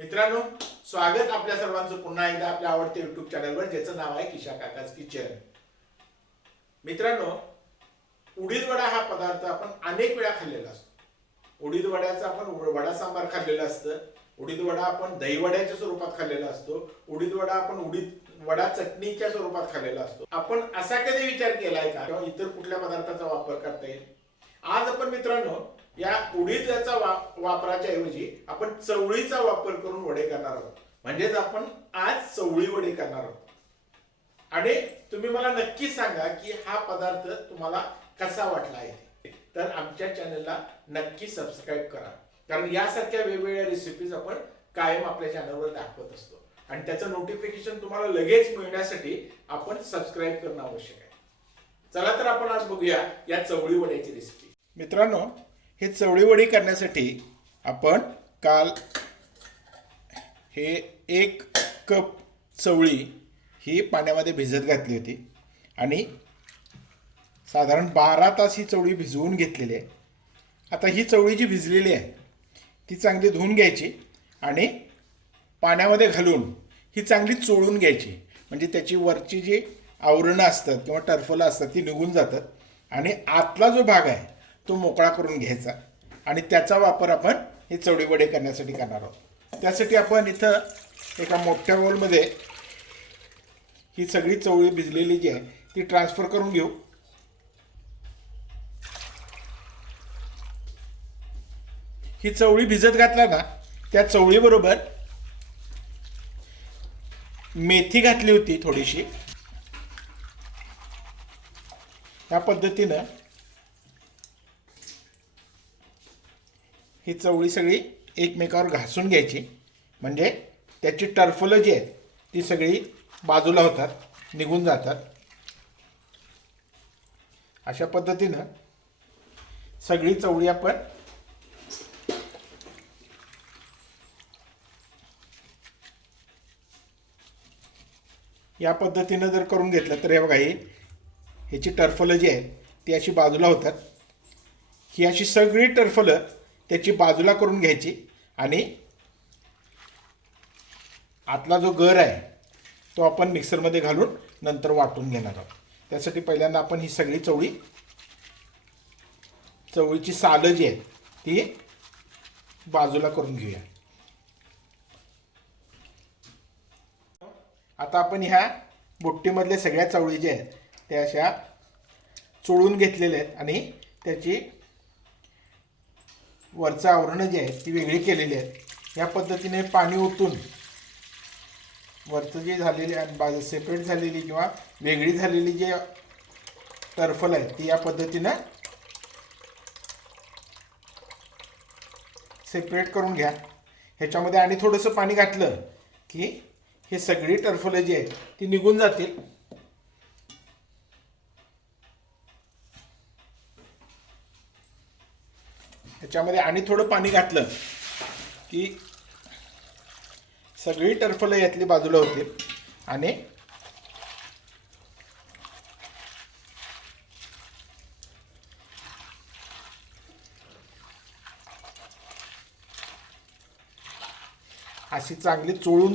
मित्रांनो, स्वागत आपल्या सर्वांचं पुन्हा एकदा आपल्या आवडत्या युट्यूब चॅनलवर, ज्याचं नाव आहे किशा काकाज किचन. मित्रांनो, उडीद वडा हा पदार्थ आपण अनेक वेळा खाल्लेला असतो. उडीद वड्याचा आपण वडा सांबार खाल्लेला असतं. उडीद वडा आपण दही वड्याच्या स्वरूपात खाल्लेला असतो. उडीद वडा आपण उडीद वडा चटणीच्या स्वरूपात खाल्लेला असतो. आपण असा कधी विचार केलाय का किंवा इतर कुठल्या पदार्थाचा वापर करता येईल? आज आपण मित्रांनो या उडीदचा वापराच्या ऐवजी आपण चवळीचा वापर करून वडे करणार आहोत. म्हणजेच आपण आज चवळी वडे करणार आहोत. आणि तुम्ही मला नक्की सांगा की हा पदार्थ तुम्हाला कसा वाटला आहे. तर आमच्या चॅनलला नक्की सबस्क्राईब करा, कारण यासारख्या वेगवेगळ्या रेसिपीज आपण कायम आपल्या चॅनलवर दाखवत असतो आणि त्याचं नोटिफिकेशन तुम्हाला लगेच मिळण्यासाठी आपण सबस्क्राईब करणं आवश्यक आहे. चला तर आपण आज बघूया या चवळी वड्याची रेसिपी. मित्रांनो, हे चवळी वडी करण्यासाठी आपण काल हे 1 कप चवळी ही पाण्यामध्ये भिजत घातली होती आणि साधारण 12 तास ही चवळी भिजवून घेतलेली आहे. आता ही चवळी जी भिजलेली आहे ती चांगली धुवून घ्यायची आणि पाण्यामध्ये घालून ही चांगली चोळून घ्यायची. म्हणजे त्याची वरची जी आवरणं असतात किंवा टरफलं असतात ती निघून जातात आणि आतला जो भाग आहे तो मोकळा करून घ्यायचा आणि त्याचा वापर आपण हे चवळी वडे करण्यासाठी करणार आहोत. त्यासाठी आपण इथं एका मोठ्या बाउलमध्ये ही सगळी चवळी भिजलेली जी आहे ती ट्रान्सफर करून घेऊ. ही चवळी भिजत घातला ना, त्या चवळीबरोबर मेथी घातली होती थोडीशी. या पद्धतीनं ही चवळी सगळी एकमेकावर घासून घ्यायची. म्हणजे त्याची टरफलं जी आहेत ती सगळी बाजूला होतात, निघून जातात. अशा पद्धतीनं सगळी चवळी आपण या पद्धतीनं जर करून घेतलं तर हे बघा, ह्याची टरफलं जी आहेत ती अशी बाजूला होतात. ही अशी सगळी टरफलं त्याची बाजूला करून घ्यायची आणि आतला जो गर आहे तो आपण मिक्सरमध्ये घालून नंतर वाटून घेणार आहोत. त्यासाठी पहिल्यांदा आपण ही सगळी चवळीची सालं जी आहे ती बाजूला करून घेऊया. आता आपण ह्या बुट्टीमधल्या सगळ्या चवळी ज्या आहेत त्या अशा चोळून घेतलेल्या आहेत आणि त्याची वरचं आवरण जे आहे ती वेगळी केलेली आहेत. या पद्धतीने पाणी ओतून वरचं जे झालेली सेपरेट झालेली किंवा वेगळी झालेली जे टरफल आहे ती या पद्धतीनं सेपरेट करून घ्या. ह्याच्यामध्ये आणि थोडंसं पाणी घातलं की हे सगळी टरफलं जी आहेत ती निघून जातील. ह्याच्यामध्ये आणि थोडं पाणी घातलं की सगळी टरफलं यातली बाजूला होतील आणि अशी चांगली चोळून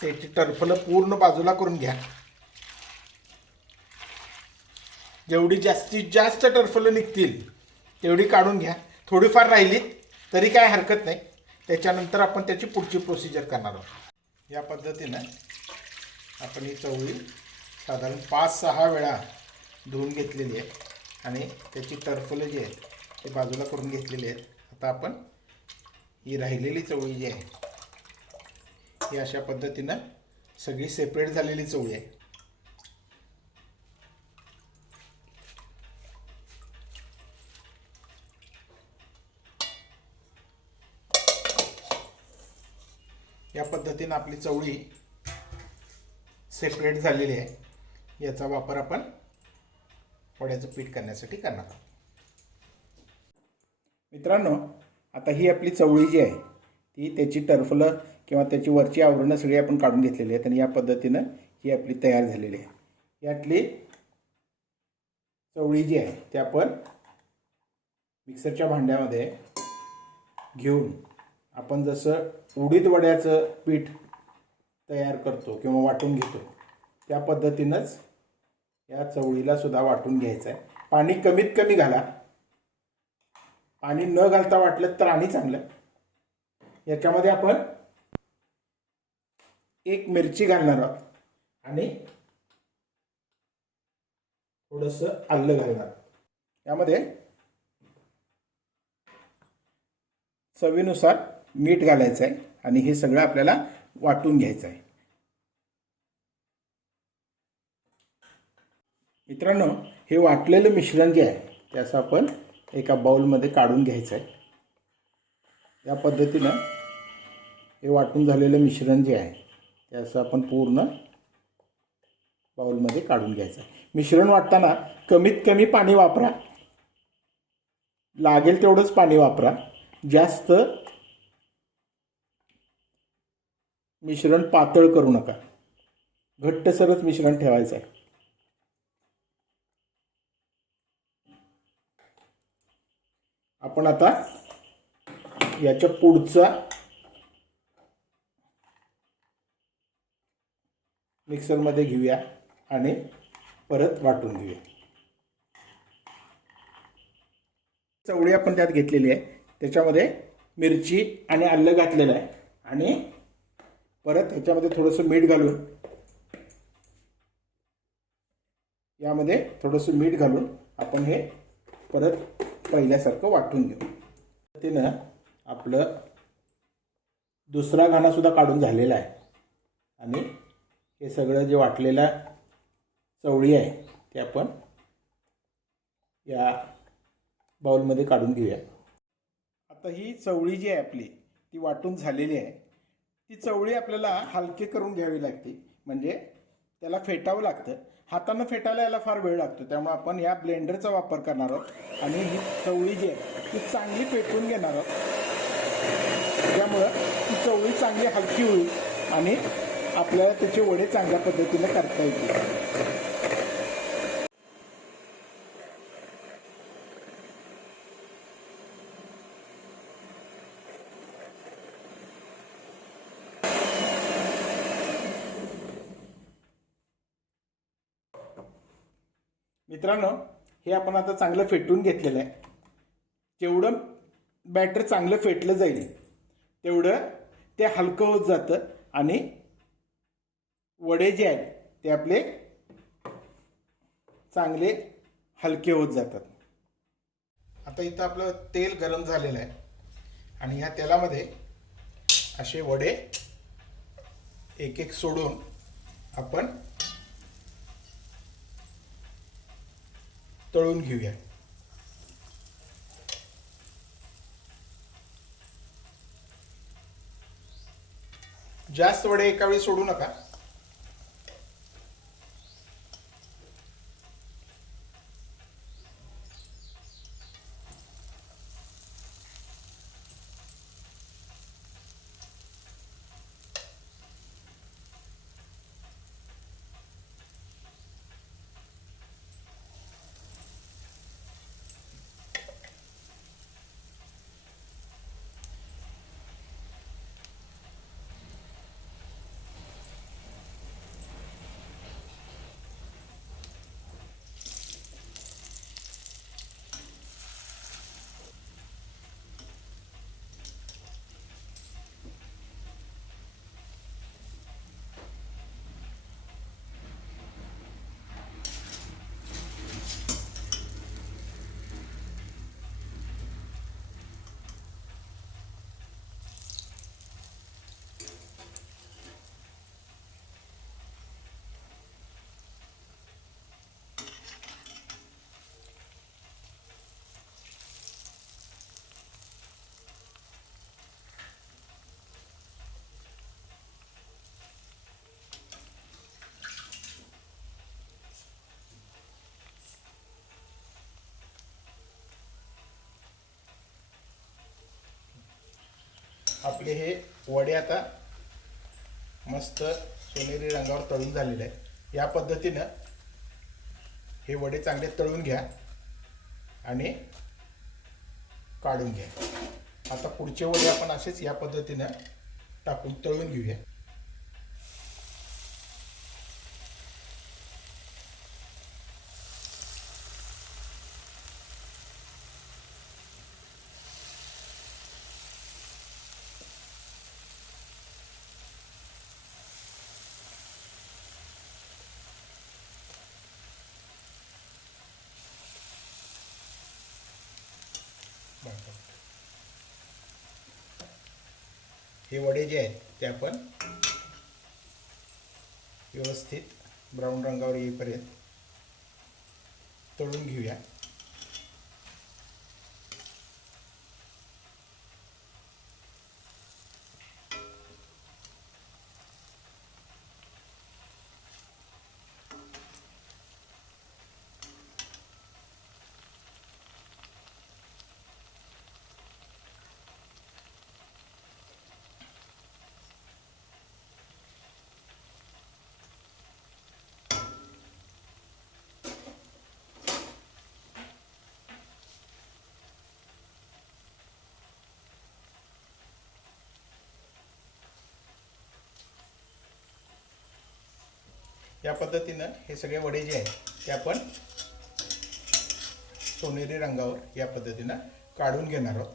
त्याची टरफलं पूर्ण बाजूला करून घ्या. जेवढी जास्तीत जास्त टरफलं निघतील तेवढी काढून घ्या. थोडीफार राहिली तरी काय हरकत नाही. त्याच्यानंतर आपण त्याची पुढची प्रोसिजर करणार आहोत. या पद्धतीनं आपण ही चवळी साधारण 5-6 वेळा धुवून घेतलेली आहे आणि त्याची टरफलं जी आहेत ते बाजूला करून घेतलेली आहेत. आता आपण ही राहिलेली चवळी जी आहे ही अशा पद्धतीनं सगळी सेपरेट झालेली चवळी आहे. या पद्धतीनं आपली चवळी सेपरेट झालेली आहे. याचा वापर आपण वड्याचं पीठ करण्यासाठी करणार आहोत. मित्रांनो, आता ही आपली चवळी जी आहे ती त्याची टरफलं किंवा त्याची वरची आवरणं सगळी आपण काढून घेतलेली आहेत आणि या पद्धतीनं ही आपली तयार झालेली आहे. यातली चवळी जी आहे ती आपण मिक्सरच्या भांड्यामध्ये घेऊन आपण जसं उडीद वड्याचं पीठ तयार करतो किंवा वाटून घेतो त्या पद्धतीनंच या चवळीला सुद्धा वाटून घ्यायचं आहे. पाणी कमीत कमी घाला. पाणी न घालता वाटलं तर आणि चांगलं. याच्यामध्ये आपण एक मिरची घालणार आहोत आणि थोडंसं आलं घालणार. यामध्ये चवीनुसार मीठ घालायचं आहे आणि हे सगळं आपल्याला वाटून घ्यायचं आहे. मित्रांनो, हे वाटलेलं मिश्रण जे आहे ते असं आपण एका बाउलमध्ये काढून घ्यायचं आहे. या पद्धतीनं हे वाटून झालेलं मिश्रण जे आहे ते असं आपण पूर्ण बाउलमध्ये काढून घ्यायचं आहे. मिश्रण वाटताना कमीत कमी पाणी वापरा. लागेल तेवढंच पाणी वापरा. जास्त मिश्रण पातळ करू नका. घट्टसरच मिश्रण ठेवायचं आहे. आपण आता याच्या पुढचा मिक्सरमध्ये घेऊया आणि परत वाटून घेऊया. चवळी आपण त्यात घेतलेली आहे. त्याच्यामध्ये मिरची आणि आलं घातलेलं आहे आणि परत ह्याच्यामध्ये थोडंसं मीठ घालून आपण हे परत पहिल्यासारखं वाटून घेऊ. त्यानं आपलं दुसरा घाणा सुद्धा काढून झालेला आहे आणि हे सगळं जे वाटलेला चवळी आहे ते आपण या बाउलमध्ये काढून घेऊया. आता ही चवळी जी आहे आपली ती वाटून झालेली आहे. ती चवळी आपल्याला हलके करून घ्यावी लागते. म्हणजे त्याला फेटावं लागतं. हातानं फेटायला याला फार वेळ लागतो. त्यामुळे आपण या ब्लेंडरचा वापर करणार आहोत आणि ही चवळी जी आहे ती चांगली फेटून घेणार आहोत. त्यामुळं ती चवळी चांगली हलकी होईल आणि आपल्याला त्याचे वडे चांगल्या पद्धतीने करता येतील. मित्रांनो, हे आपण आता चांगलं फेटून घेतलेलं आहे. जेवढं बॅटर चांगलं फेटलं जाईल तेवढं ते हलकं होत जातं आणि वडे जे आहेत ते आपले चांगले हलके होत जातात. आता इथं आपलं तेल गरम झालेलं आहे आणि ह्या तेलामध्ये असे वडे एक एक सोडून आपण तळून घेऊया. जास्त वडे एका वेळी सोडू नका. आपले हे वडे आता मस्त सोनेरी रंगावर तळून झालेले आहे. या पद्धतीनं हे वडे चांगले तळून घ्या आणि काढून घ्या. आता पुढचे वडे आपण असेच या पद्धतीनं टाकून तळून घेऊया. हे वडे जे आहेत ते आपण व्यवस्थित ब्राऊन रंगावर येईपर्यंत तळून घेऊया. या पद्धतीनं हे सगळे वडे जे आहेत ते आपण सोनेरी रंगावर या पद्धतीनं काढून घेणार आहोत.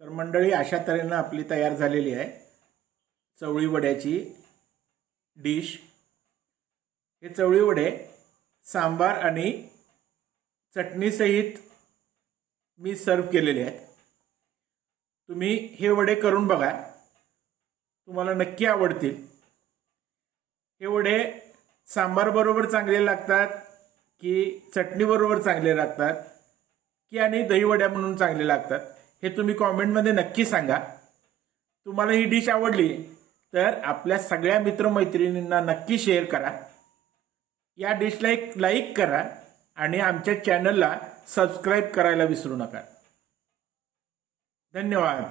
तर मंडळी, अशा तऱ्हेनं आपली तयार झालेली आहे चवळी वड्याची डिश. हे चवळी वडे सांबार आणि चटणीसहित मी सर्व केलेले आहेत. तुम्ही हे वडे करून बघा, तुम्हाला नक्की आवडतील. हे वडे सांबार बरोबर चांगले लागतात की चटणी बरोबर चांगले लागतात की आणि दही वड्या म्हणून चांगले लागतात, हे तुम्ही कॉमेंटमध्ये नक्की सांगा. तुम्हाला ही डिश आवडली तर आपल्या सगळ्या मित्रमैत्रिणींना नक्की शेअर करा. या डिशला एक लाईक करा आणि आमच्या चॅनलला सबस्क्राईब करायला विसरू नका. धन्यवाद.